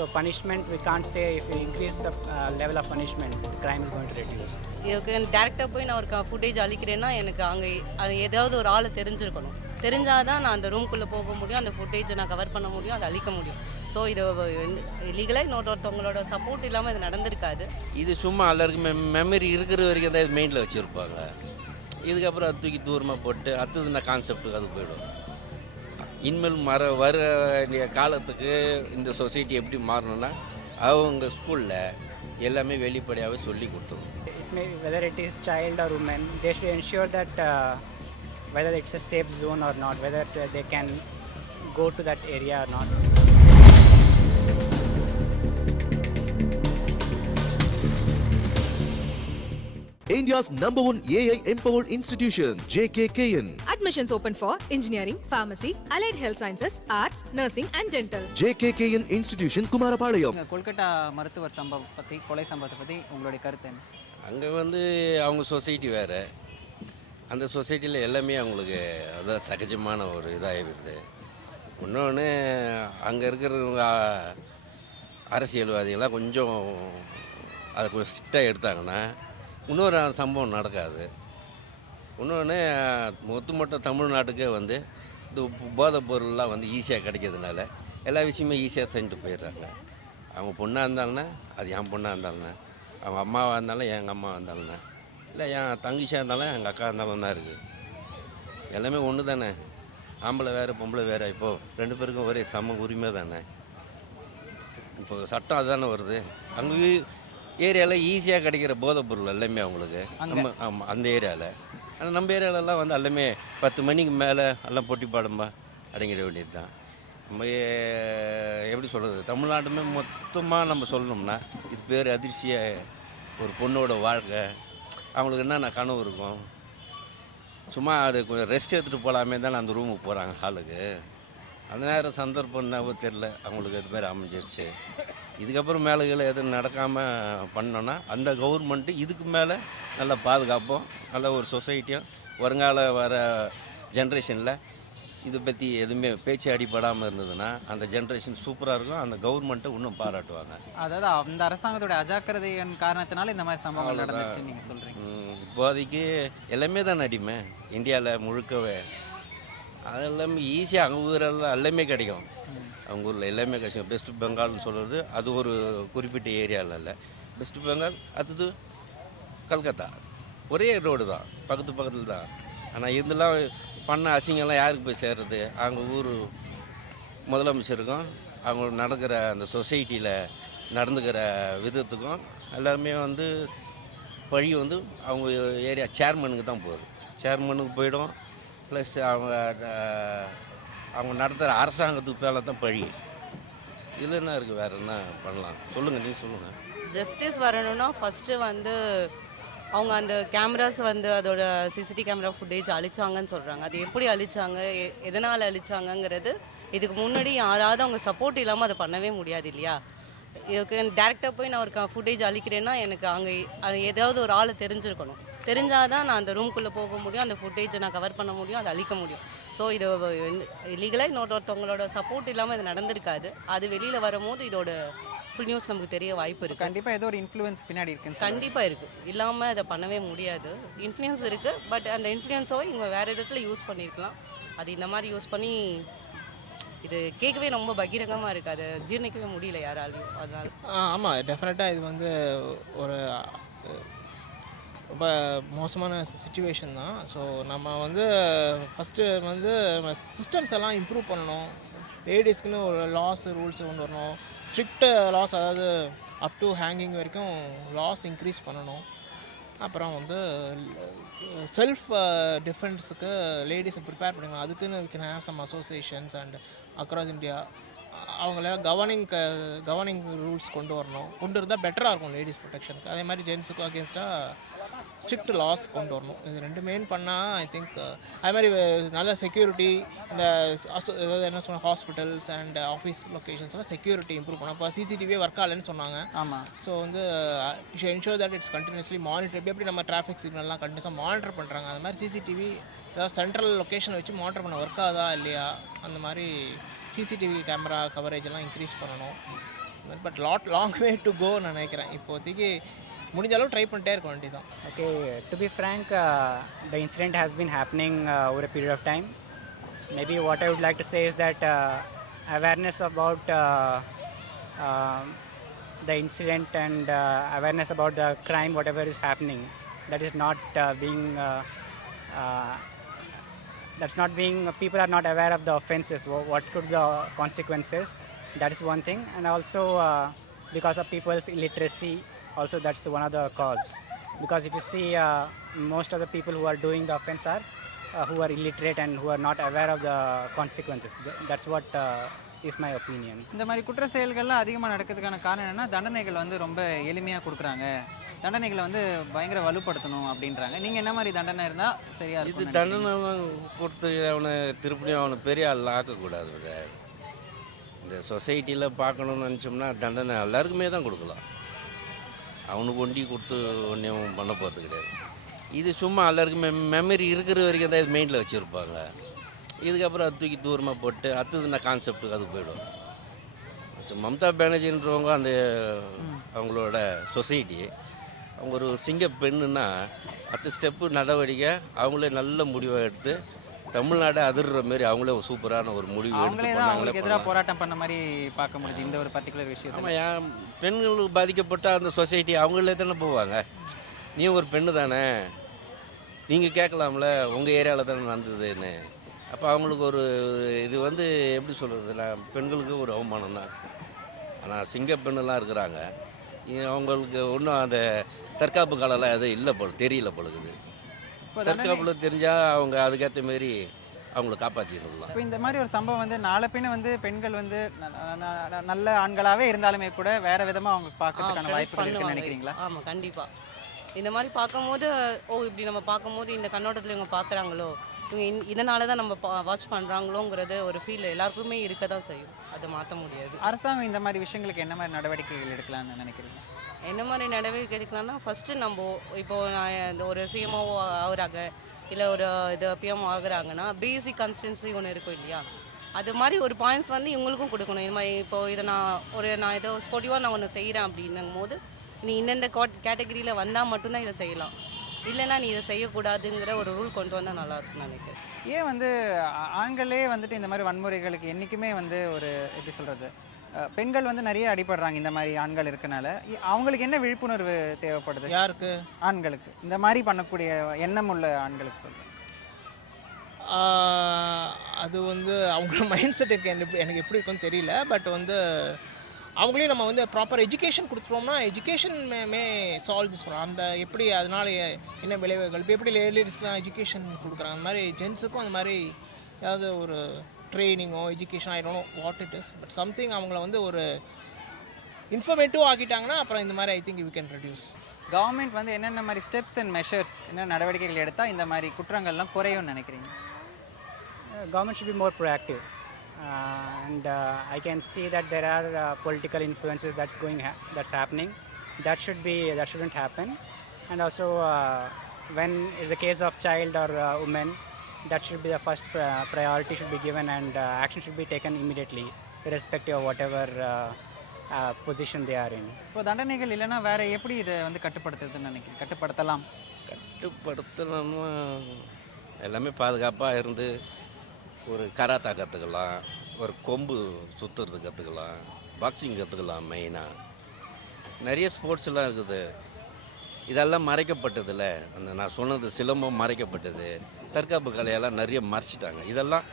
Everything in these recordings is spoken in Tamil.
So punishment, we can't say if we increase the level of punishment, crime is going to reduce. இதுக்கு டேரெக்டாக போய் நான் ஒரு ஃபுட்டேஜ் அழிக்கிறேன்னா எனக்கு அங்கே அது ஏதாவது ஒரு ஆளை தெரிஞ்சிருக்கணும். தெரிஞ்சால் தான் நான் அந்த ரூம்குள்ளே போக முடியும், அந்த ஃபுட்டேஜை நான் கவர் பண்ண முடியும், அதை அழிக்க முடியும். ஸோ இது லீகலாக இன்னொருத்தவங்களோட சப்போர்ட் இல்லாமல் இது நடந்திருக்காது. இது சும்மா எல்லாருக்குமே மெமரி இருக்கிற வரைக்கும் தான் இது மெயினில் வச்சுருப்பாங்க. இதுக்கப்புறம் அது தூக்கி தூரமாக போட்டு அடுத்தது இந்த கான்செப்டுக்கு அது போயிடும். இனிமேல் வர வேண்டிய காலத்துக்கு இந்த சொசைட்டி எப்படி மாறணும்னா அவங்க ஸ்கூலில் எல்லாமே வெளிப்படையாகவே சொல்லி கொடுத்துரும். Whether it is child or woman, they should ensure that whether it's a safe zone or not, whether they can go to that area or not. India's #1 AI empowered institution, JKKN. Admissions open for engineering, pharmacy, allied health sciences, arts, nursing and dental. JKKN Institution, Kumarapalayam. Kolkata மருத்துவர் சம்பவம் பற்றி, கொலை சம்பவத்தை பற்றி உங்களுடைய கருத்து என்ன? அங்கே அவங்க சொசைட்டி வேறு, அந்த சொசைட்டியில் எல்லாமே அவங்களுக்கு அதான் சகஜமான ஒரு இதாகிடுது. இன்னொன்று அங்கே இருக்கிறவங்க அரசியல்வாதிகளாம் கொஞ்சம் அதை கொஞ்சம் ஸ்ட்ரிக்டாக எடுத்தாங்கன்னா இன்னொரு சம்பவம் நடக்காது. இன்னொன்று ஒட்டுமொத்த தமிழ்நாட்டுக்கே இந்த போதைப் பொருள்லாம் ஈஸியாக கிடைக்கிறதுனால எல்லா விஷயமும் ஈஸியாக செஞ்சுட்டு போயிடுறாங்க. அவங்க பொண்ணாக இருந்தாங்கன்னா அது என் பொண்ணாக இருந்தாலும்ண்ணே, அவங்க அம்மாவாக இருந்தாலும் எங்கள் அம்மா இருந்தாலும்ண்ணே, இல்லை என் தங்கச்சியாக இருந்தாலும் எங்கள் அக்கா இருந்தாலும் தான் இருக்குது. எல்லாமே ஒன்று தானே. ஆம்பளை வேறு பொம்பளை வேறு, இப்போது ரெண்டு பேருக்கும் ஒரே சம உரிமை தானே. இப்போ சட்டம் அதுதானே வருது. அங்கே ஏரியாவில் ஈஸியாக கிடைக்கிற போதைப் பொருள் எல்லாமே அவங்களுக்கு நம்ம ஆமாம் அந்த ஏரியாவில். ஆனால் நம்ம ஏரியாவிலலாம் எல்லாமே 10 மணிக்கு மேலே எல்லாம் பொட்டி பாடும்பா அடங்கிட வேண்டியது தான். நம்ம எப்படி சொல்கிறது, தமிழ்நாட்டுமே மொத்தமாக நம்ம சொல்லணும்னா இது பேர் அதிர்ச்சியாக ஒரு பொண்ணோட வாழ்க்கை. அவங்களுக்கு என்னென்ன கனவு இருக்கும், சும்மா அது கொஞ்சம் ரெஸ்ட் எடுத்துகிட்டு போகலாமே தானே அந்த ரூமுக்கு போகிறாங்க ஹாலுக்கு. அந்த நேரம் சந்தர்ப்பம் என்னவோ தெரில, அவங்களுக்கு இது மாதிரி அமைஞ்சிருச்சு. இதுக்கப்புறம் மேலே எதுவும் நடக்காமல் பண்ணோன்னா அந்த கவர்மெண்ட்டு இதுக்கு மேலே நல்லா பாதுகாப்போம், நல்ல ஒரு சொசைட்டியும் வருங்கால வர ஜென்ரேஷனில் இதை பற்றி எதுவுமே பேச்சு அடிப்படாமல் இருந்ததுன்னா அந்த ஜென்ரேஷன் சூப்பராக இருக்கும். அந்த கவர்மெண்ட்டை இன்னும் பாராட்டுவாங்க. அதாவது அந்த அரசாங்கத்தோட அஜாக்கிரதையின் காரணத்தினால இந்த மாதிரி சம்பவங்கள் நடந்துச்சு நீங்கள் சொல்கிறீங்க. இப்போதைக்கு எல்லாமே தான் அடிமை இந்தியாவில் முழுக்கவே. அது எல்லாமே ஈஸியாக அவங்க ஊரெல்லாம் எல்லாமே கிடைக்கும். அவங்க ஊரில் எல்லாமே கிடைக்கும். வெஸ்ட் பெங்கால்னு சொல்கிறது அது ஒரு குறிப்பிட்ட ஏரியாவில் இல்லை. வெஸ்ட் பெங்கால் அடுத்தது கல்கத்தா, ஒரே ரோடு தான், பக்கத்தில் தான். ஆனால் இதெல்லாம் பண்ண அசிங்கம்லாம் யாருக்கு போய் சேர்றது? அவங்க ஊர் முதலமைச்சருக்கும் அவங்க நடக்கிற அந்த சொசைட்டியில் நடந்துக்கிற விதத்துக்கும் எல்லாருமே பழி அவங்க ஏரியா சேர்மனுக்கு தான் போகுது. சேர்மனுக்கு போயிடும். ப்ளஸ் அவங்க நடத்துகிற அரசாங்கத்துக்கு மேலே தான் பழி. இதில் என்ன இருக்குது, வேறு என்ன பண்ணலாம் சொல்லுங்கள், நீங்கள் சொல்லுங்கள். ஜஸ்டிஸ் வரணும்னா ஃபஸ்ட்டு அவங்க அந்த கேமராஸ் அதோட சிசிடிவி கேமரா ஃபுட்டேஜ் அழிச்சாங்கன்னு சொல்கிறாங்க. அது எப்படி அழிச்சாங்க, எதனால் அழிச்சாங்கங்கிறது இதுக்கு முன்னாடி யாராவது அவங்க சப்போர்ட் இல்லாமல் அதை பண்ணவே முடியாது இல்லையா. இதுக்கு டேரெக்டாக போய் நான் ஒரு ஃபுட்டேஜ் அழிக்கிறேன்னா எனக்கு அங்கே அது ஏதாவது ஒரு ஆளை தெரிஞ்சிருக்கணும். தெரிஞ்சால் தான் நான் அந்த ரூம்குள்ளே போக முடியும், அந்த ஃபுட்டேஜை நான் கவர் பண்ண முடியும், அதை அழிக்க முடியும். ஸோ இது லீகலாக இன்னொருத்தவங்களோட சப்போர்ட் இல்லாமல் இது நடந்திருக்காது. அது வெளியில் வரும்போது இதோட ஃபுல் நியூஸ் நமக்கு தெரிய வாய்ப்பு இருக்குது. கண்டிப்பாக ஏதோ ஒரு இன்ஃப்ளூயன்ஸ் பின்னாடி இருக்குன்னு கண்டிப்பாக இருக்குது. இல்லாமல் அதை பண்ணவே முடியாது. இன்ஃப்ளூயன்ஸ் இருக்குது, பட் அந்த இன்ஃப்ளூயன்ஸோ இவங்க வேறு விதத்தில் யூஸ் பண்ணியிருக்கலாம். அது இந்த மாதிரி யூஸ் பண்ணி இது கேட்கவே ரொம்ப பகிரங்கமாக இருக்குது. அதை ஜீர்ணிக்கவே முடியல யாராலையும். அதனால ஆமாம், டெஃபினட்டாக இது ஒரு ரொம்ப மோசமான சுச்சுவேஷன் தான். ஸோ நம்ம ஃபஸ்ட்டு சிஸ்டம்ஸ் எல்லாம் இம்ப்ரூவ் பண்ணணும். லேடிஸ்க்குன்னு ஒரு லாஸ் ரூல்ஸ் கொண்டு வரணும். ஸ்ட்ரிக்ட் லாஸ், அதாவது அப் டு ஹேங்கிங் வரைக்கும் லாஸ் இன்க்ரீஸ் பண்ணணும். அப்புறம் செல்ஃப் டிஃபென்ஸுக்கு லேடிஸை ப்ரிப்பேர் பண்ணிக்கணும். அதுக்குன்னு we can have some associations and across India அவங்கள கவர்னிங் ரூல்ஸ் கொண்டு இருந்தால் பெட்டராக இருக்கும் லேடிஸ் ப்ரொடெக்ஷனுக்கு. அதே மாதிரி ஜென்ஸுக்கும் அகேன்ஸ்டாக ஸ்ட்ரிக்ட் லாஸ் கொண்டு வரணும். இது ரெண்டு மெயின் பண்ணால் ஐ திங்க் அது மாதிரி நல்ல செக்யூரிட்டி, இந்த ஏதாவது என்ன சொன்னால் ஹாஸ்பிட்டல்ஸ் அண்ட் ஆஃபீஸ் லொக்கேஷன்ஸ்லாம் செக்யூரிட்டி இம்ப்ரூவ் பண்ணோம். இப்போ சிசிடிவியே ஒர்க் ஆகலைன்னு சொன்னாங்க. ஆமாம். So ensure that it's continuously monitor. எப்படி நம்ம டிராஃபிக் சிக்னல்லாம் கண்டினியூஸாக மானிட்டர் பண்ணுறாங்க, அந்த மாதிரி சிசிடிவி ஏதாவது சென்ட்ரல் லொக்கேஷன் வச்சு மானிட்டர் பண்ண ஒர்க் ஆகுதா இல்லையா, அந்த மாதிரி சிசிடிவி கேமரா கவரேஜ் எல்லாம் இன்க்ரீஸ் பண்ணணும். But long way to go நான் நினைக்கிறேன். இப்போதைக்கு முடிஞ்ச அளவு ட்ரை பண்ணிட்டே இருக்க வேண்டியதான். Okay, to be frank, the incident has been happening over a period of time. Maybe what I would like to say is that awareness about the incident and awareness about the crime, whatever is happening, that is not being uh, that's not being, people are not aware of the offenses, what could the consequences. That is one thing. And also because of people's illiteracy, also that's one of the cause. Because if you see, most of the people who are doing the offense are who are illiterate and who are not aware of the consequences. That's what is my opinion. இந்த மாதிரி குற்ற செயல்கள்லாம் அதிகமாக நடக்கிறதுக்கான காரணம் என்னன்னா, தண்டனைகள் வந்து ரொம்ப எளிமையாக கொடுக்குறாங்க, தண்டனைகளை வந்து பயங்கர வலுப்படுத்தணும் அப்படின்றாங்க. நீங்கள் என்ன மாதிரி தண்டனை இருந்தால் சரியா இது இருக்கும்? தண்டனைலாம் கொடுத்து அவனை திருப்பியும் அவனை பெரிய ஆள் ஆக்கக்கூடாது. இந்த சொசைட்டியில் பார்க்கணுன்னு நினச்சோம்னா தண்டனை எல்லாருக்குமே தான் கொடுக்கலாம். அவனுக்கு ஒண்டி கொடுத்து ஒன்றையும் பண்ண போகிறது கிடையாது. இது சும்மா எல்லாருக்குமே மெமரி இருக்கிற வரைக்கும் தான் இது மெயினில் வச்சுருப்பாங்க. இதுக்கப்புறம் அது தூக்கி தூரமாக போட்டு அடுத்தது நான் கான்செப்டுக்கு அது போயிடும். மம்தா பானர்ஜின்றவங்க அந்த அவங்களோட சொசைட்டி, அவங்க ஒரு சிங்க பெண்ணுன்னா 10 ஸ்டெப்பு நடவடிக்கை அவங்களே நல்ல முடிவை எடுத்து தமிழ்நாடு அதிர்ற மாரி அவங்களே ஒரு சூப்பரான ஒரு முடிவு எடுத்து அவங்களே தான் அவங்களுக்கு எதிராக போராட்டம் பண்ண மாதிரி பார்க்க முடியுது இந்த ஒரு பர்டிகுலர் விஷயத்தில். ஆமாம், ஏன் பெண்களுக்கு பாதிக்கப்பட்ட அந்த சொசைட்டி அவங்களே தானே போவாங்க. நீ ஒரு பெண்ணு தானே, நீங்கள் கேட்கலாம்ல உங்கள் ஏரியாவில் தானே நடந்ததுன்னு. அப்போ அவங்களுக்கு ஒரு இது வந்து எப்படி சொல்கிறது, பெண்களுக்கு ஒரு அவமானம் தான். ஆனால் சிங்க பெண்ணெல்லாம் இருக்கிறாங்க, அவங்களுக்கு ஒன்றும் அந்த தற்காப்பு காலம்லாம் எதுவும் இல்லை தெரியல பொழுது. தற்காப்பில் தெரிஞ்சால் அவங்க அதுக்கேற்ற மாரி அவங்கள காப்பாற்றிடலாம். இப்போ இந்த மாதிரி ஒரு சம்பவம் வந்து நாளை பின்ன வந்து பெண்கள் வந்து நல்ல ஆண்களாகவே இருந்தாலுமே கூட வேற விதமாக அவங்க பார்க்கறதுக்கான வாய்ப்பு இருக்குன்னு நினைக்கிறீங்களா? ஆமாம், கண்டிப்பாக. இந்த மாதிரி பார்க்கும்போது இப்படி நம்ம பார்க்கும்போது இந்த கண்ணோட்டத்தில் இவங்க பார்க்குறாங்களோ, இவங்க இதனால தான் நம்ம வாட்ச் பண்ணுறாங்களோங்கிறது ஒரு ஃபீல் எல்லாருக்குமே இருக்க தான் செய்யும். அதை மாற்ற முடியாது. அரசாங்கம் இந்த மாதிரி விஷயங்களுக்கு என்ன மாதிரி நடவடிக்கைகள் எடுக்கலாம்னு நினைக்கிறீங்க? என்ன மாதிரி நடவடிக்கை எடுக்கலாம்னா, ஃபஸ்ட்டு நம்ம இப்போது நான் இந்த ஒரு சிஎம்ஓ ஆகுறாங்க, இல்லை ஒரு இது பிஎம்ஓ ஆகுறாங்கன்னா பேசிக் கன்ஸ்டன்சி ஒன்று இருக்கும் இல்லையா, அது மாதிரி ஒரு பாயிண்ட்ஸ் வந்து இவங்களுக்கும் கொடுக்கணும். இது மாதிரி இப்போது இதை நான் ஏதோ ஸ்போர்ட்டிவாக நான் ஒன்று செய்கிறேன் அப்படின்னும் போது நீ இந்தந்த கேட்டகரியில் வந்தால் மட்டும்தான் இதை செய்யலாம், இல்லைன்னா நீ இதை செய்யக்கூடாதுங்கிற ஒரு ரூல் கொண்டு வந்தால் நல்லாயிருக்குன்னு நினைக்கிறேன். ஏன் வந்து ஆண்களே வந்துட்டு இந்த மாதிரி வன்முறைகளுக்கு என்றைக்குமே வந்து ஒரு எப்படி சொல்கிறது, பெண்கள் வந்து நிறைய அடிபடுறாங்க இந்த மாதிரி ஆண்கள் இருக்கனால, அவங்களுக்கு என்ன விழிப்புணர்வு தேவைப்படுது? யாருக்கு? ஆண்களுக்கு, இந்த மாதிரி பண்ணக்கூடிய எண்ணம் உள்ள ஆண்களுக்கு சொல்கிறேன். அது வந்து அவங்க மைண்ட் செட் எனக்கு எப்படி இருக்குன்னு தெரியல. பட் வந்து அவங்களையும் நம்ம வந்து ப்ராப்பர் எஜுகேஷன் கொடுத்துட்டோம்னா எஜுகேஷன் மே சால்வ் திஸ் பண்ணலாம். அந்த எப்படி அதனால என்ன விளைவுகள், இப்போ எப்படி லேடிஸ்க்குலாம் எஜுகேஷன் கொடுக்குறாங்க, அந்த மாதிரி ஜென்ஸுக்கும் அந்த மாதிரி ஏதாவது ஒரு ட்ரைனிங்கோ education, I don't know what it is, but something அவங்கள வந்து ஒரு இன்ஃபர்மேட்டிவ் ஆக்கிட்டாங்கன்னா அப்புறம் இந்த மாதிரி I think we can reduce. Government வந்து என்னென்ன மாதிரி ஸ்டெப்ஸ் அண்ட் மெஷர்ஸ், என்ன நடவடிக்கைகள் எடுத்தால் இந்த மாதிரி குற்றங்கள்லாம் குறையும்னு நினைக்கிறீங்க? Government should be more proactive. And I can see that there are political influences that's happening. That shouldn't happen. And also when is the case of child or women, that should be the first priority should be given, and action should be taken immediately, irrespective of whatever position they are in. இப்போ தண்டனைகள் இல்லைன்னா வேற எப்படி இதை வந்து கட்டுப்படுத்துறதுன்னு நினைக்கிறேன்? கட்டுப்படுத்தலாம்னா எல்லாமே பாதுகாப்பாக இருந்து ஒரு கராத்தா கற்றுக்கலாம், ஒரு கொம்பு சுற்றுறது கற்றுக்கலாம், பாக்ஸிங் கற்றுக்கலாம். மெயினாக நிறைய ஸ்போர்ட்ஸ்லாம் இருக்குது, இதெல்லாம் மறைக்கப்பட்டதில்ல. அந்த நான் சொன்னது சிலம்பம் மறைக்கப்பட்டது, தற்காப்பு கலையெல்லாம் நிறைய மறைச்சிட்டாங்க. இதெல்லாம்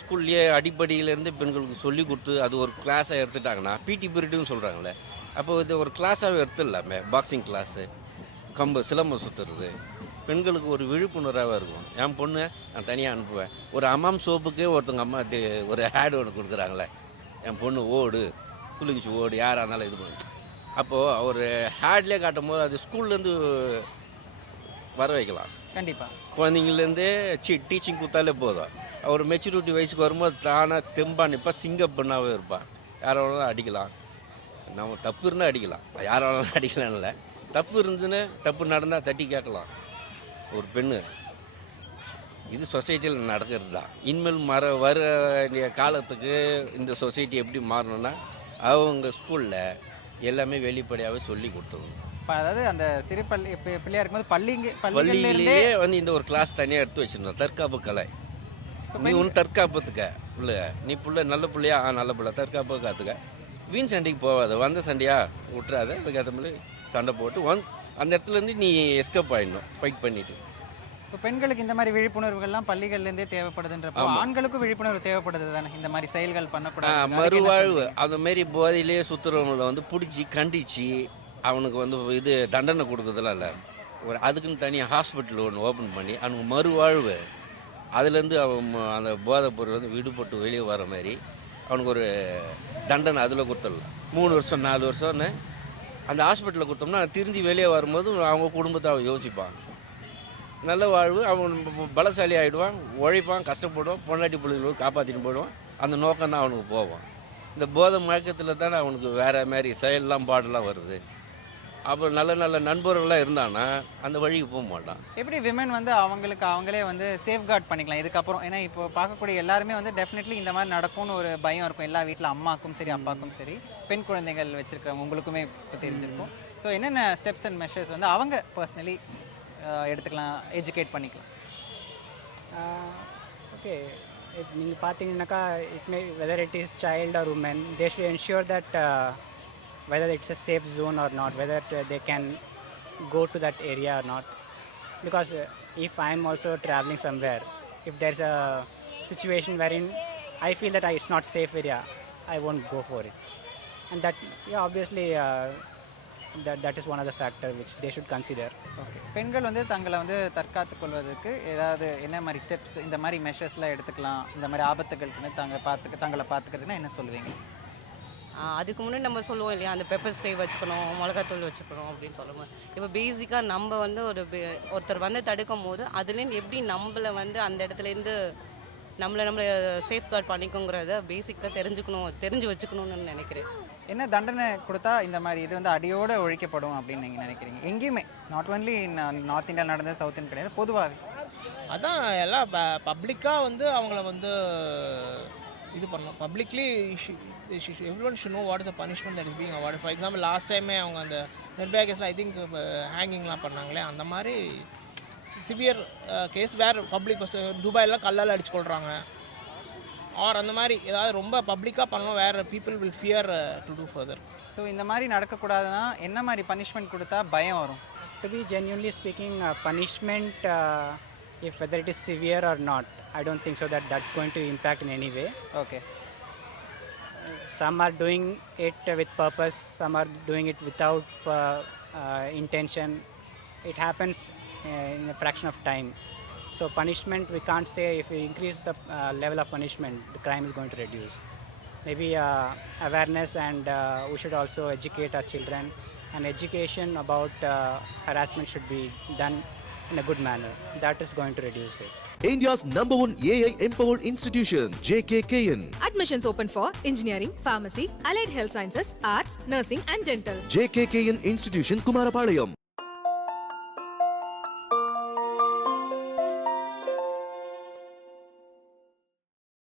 ஸ்கூல்லையே அடிப்படையிலேருந்து பெண்களுக்கு சொல்லி கொடுத்து அது ஒரு கிளாஸாக எடுத்துட்டாங்கன்னா, பிடி பீரியடுன்னு சொல்கிறாங்களே, அப்போ இது ஒரு கிளாஸாகவே எடுத்துடலாமே. பாக்ஸிங் கிளாஸு, கம்பு சிலம்பம் சுற்றுறது பெண்களுக்கு ஒரு விழிப்புணர்வாக இருக்கும். என் பொண்ணு நான் தனியாக அனுப்புவேன். ஒரு அம்மாம் சோப்புக்கே ஒருத்தவங்க அம்மா ஒரு ஆடு ஒன்று கொடுக்குறாங்களே, என் பொண்ணு ஓடு, குளிச்சு ஓடு, யாராக இருந்தாலும் இது பண்ணு. அப்போது ஒரு ஹேட்லேயே காட்டும் போது அது ஸ்கூல்லேருந்து வர வைக்கலாம். கண்டிப்பாக குழந்தைங்கள்லேருந்தே டீச்சிங் கொடுத்தாலே போதும். அவர் மெச்சூரிட்டி வயசுக்கு வரும்போது தானாக தெம்பாக நிற்பா, சிங்க பெண்ணாகவே இருப்பாள். யாரை வேணாலும் அடிக்கலாம், நம்ம தப்பு இருந்தால் அடிக்கலாம், யாரை வேணாலும் அடிக்கலாம்னு இல்லை. தப்பு இருந்துன்னு தப்பு நடந்தால் தட்டி கேட்கலாம் ஒரு பெண்ணு. இது சொசைட்டியில் நடக்கிறது தான். இனிமேல் வர வேண்டிய காலத்துக்கு இந்த சொசைட்டி எப்படி மாறணும்னா அவங்க ஸ்கூலில் எல்லாமே வெளிப்படையாகவே சொல்லி கொடுத்துருவோம். இப்போ அதாவது அந்த சிறு பள்ளி பிள்ளையா இருக்கும்போது பள்ளிகள்லேருந்தே பள்ளியிலேயே வந்து இந்த ஒரு கிளாஸ் தனியாக எடுத்து வச்சுருந்தோம், தற்காப்பு கலை. நீ ஒன்று தற்காப்புத்துக்க புள்ள, நீ புள்ள நல்ல பிள்ளையா, நல்ல பிள்ளை தற்காப்பு காத்துக்க, வீண் சண்டைக்கு போகாத, வந்த சண்டையா விட்டுறாத, அதுக்கேற்ற மாதிரி சண்டை போட்டு அந்த இடத்துலேருந்து நீ எஸ்கேப் ஆகிடணும் ஃபைட் பண்ணிவிட்டு. இப்போ பெண்களுக்கு இந்த மாதிரி விழிப்புணர்வுகள்லாம் பள்ளிகள்லேருந்தே தேவைப்படுதுன்றப்போ ஆண்களுக்கும் விழிப்புணர்வு தேவைப்படுது தானே, இந்த மாதிரி செயல்கள் பண்ணக்கூடாது. மறுவாழ்வு அந்த மாரி போதையிலேயே சுற்றுறவங்கள வந்து பிடிச்சி கண்டிச்சு அவனுக்கு வந்து இது தண்டனை கொடுக்குறதுலாம் இல்லை, ஒரு அதுக்குன்னு தனியாக ஹாஸ்பிட்டல் ஒன்று ஓப்பன் பண்ணி அவனுக்கு மறுவாழ்வு, அதுலேருந்து அவன் அந்த போதைப் பொருள் வந்து விடுபட்டு வெளியே வர மாதிரி அவனுக்கு ஒரு தண்டனை அதில் கொடுத்துடலாம். 3 வருஷம் 4 வருஷம்னு அந்த ஹாஸ்பிட்டலில் கொடுத்தோம்னா திருந்தி வெளியே வரும்போது அவங்க குடும்பத்தை அவன் யோசிப்பான், நல்ல வாழ்வு, அவன் பலசாலி ஆகிடுவான், உழைப்பான், கஷ்டப்படுவான், பொண்டாட்டி பிள்ளைகளும் காப்பாற்றிட்டு போயிடுவான். அந்த நோக்கம் தான் அவனுக்கு போவான். இந்த போதை மயக்கத்தில் தானே அவனுக்கு வேறு மாதிரி செயல்லாம் பாடலாம் வருது. அப்புறம் நல்ல நல்ல நண்பர்கள்லாம் இருந்தானா அந்த வழிக்கு போக மாட்டான். எப்படி விமன் வந்து அவங்களுக்கு அவங்களே வந்து சேஃப்கார்ட் பண்ணிக்கலாம் இதுக்கப்புறம்? ஏன்னா இப்போ பார்க்கக்கூடிய எல்லாருமே வந்து டெஃபினெட்லி இந்த மாதிரி நடக்கும்னு ஒரு பயம் இருக்கும் எல்லா வீட்டில், அம்மாக்கும் சரி அப்பாக்கும் சரி, பெண் குழந்தைகள் வச்சுருக்கவங்க உங்களுக்குமே இப்போ தெரிஞ்சிருக்கும். ஸோ என்னென்ன ஸ்டெப்ஸ் அண்ட் மெஷர்ஸ் வந்து அவங்க பர்சனலி எடுத்துக்கலாம், எஜுகேட் பண்ணிக்கலாம்? ஓகே, நீங்கள் பார்த்தீங்கன்னாக்கா whether it is child or woman, they should ensure that whether it's a safe zone or not, whether they can go to that area or not. Because if I'm also traveling somewhere, if there's a situation wherein I feel that it's not safe area, I won't go for it. And that, yeah, obviously that is one of the factors which they should consider. Okay, பெண்கள் வந்து தங்களை வந்து தற்காத்துக் கொள்வதற்கு ஏதாவது என்ன மாதிரி ஸ்டெப்ஸ், இந்த மாதிரி மெஷர்ஸ்லாம் எடுத்துக்கலாம், இந்த மாதிரி ஆபத்துகளுக்கு தங்களை பார்த்துக்கிறதுனா என்ன சொல்லுவீங்க? அதுக்கு முன்னாடி நம்ம சொல்லுவோம் இல்லையா, அந்த பெப்பர் ஸ்ப்ரே வச்சுக்கணும், மிளகாத்தூள் வச்சுக்கணும் அப்படின்னு சொல்லுவோம். இப்போ பேசிக்காக நம்ம வந்து ஒருத்தர் வந்து தடுக்கும் போது அதுலேருந்து எப்படி நம்மளை வந்து அந்த இடத்துலேருந்து நம்மளை சேஃப்கார்ட் பண்ணிக்கோங்கிறத பேசிக்காக தெரிஞ்சு வச்சுக்கணும்னு நினைக்கிறேன். என்ன தண்டனை கொடுத்தா இந்த மாதிரி இது வந்து அடியோடு ஒழிக்கப்படும் அப்படின்னு நீங்கள் நினைக்கிறீங்க? எங்கேயுமே, நாட் ஒன்லி நார்த் இந்தியா நடந்தது, சவுத் இந்தியா கிடையாது, பொதுவாகவே அதான் எல்லாம் பப்ளிக்காக வந்து அவங்கள வந்து இது பண்ணணும். Publicly everyone should know what is the punishment that is being award. For example last டைமே அவங்க அந்த நிர்பயா கேஸில் ஐ திங்க் ஹேங்கிங்லாம் பண்ணாங்களே, அந்த மாதிரி சிவியர் கேஸ் வேறு பப்ளிக் துபாயெல்லாம் கல்லால் அடிச்சு கொள்கிறாங்க, ஆர் அந்த மாதிரி ஏதாவது ரொம்ப பப்ளிக்காக பண்ணணும், வேறு people will fear to do further. So இந்த மாதிரி நடக்கக்கூடாதுன்னா என்ன மாதிரி பனிஷ்மெண்ட் கொடுத்தா பயம் வரும்? To be genuinely speaking, punishment, if whether it is severe or not, I don't think so that that's going to impact in any way. Okay. Some are doing it with purpose, some are doing it without intention. It happens in a fraction of time. So punishment, we can't say if we increase the level of punishment, the crime is going to reduce. Maybe awareness, and we should also educate our children, and education about harassment should be done in a good manner. That is going to reduce it. India's #1 AI empowered institution, JKKN. Admissions open for engineering, pharmacy, allied health sciences, arts, nursing and dental. JKKN Institution, Kumarapalayam.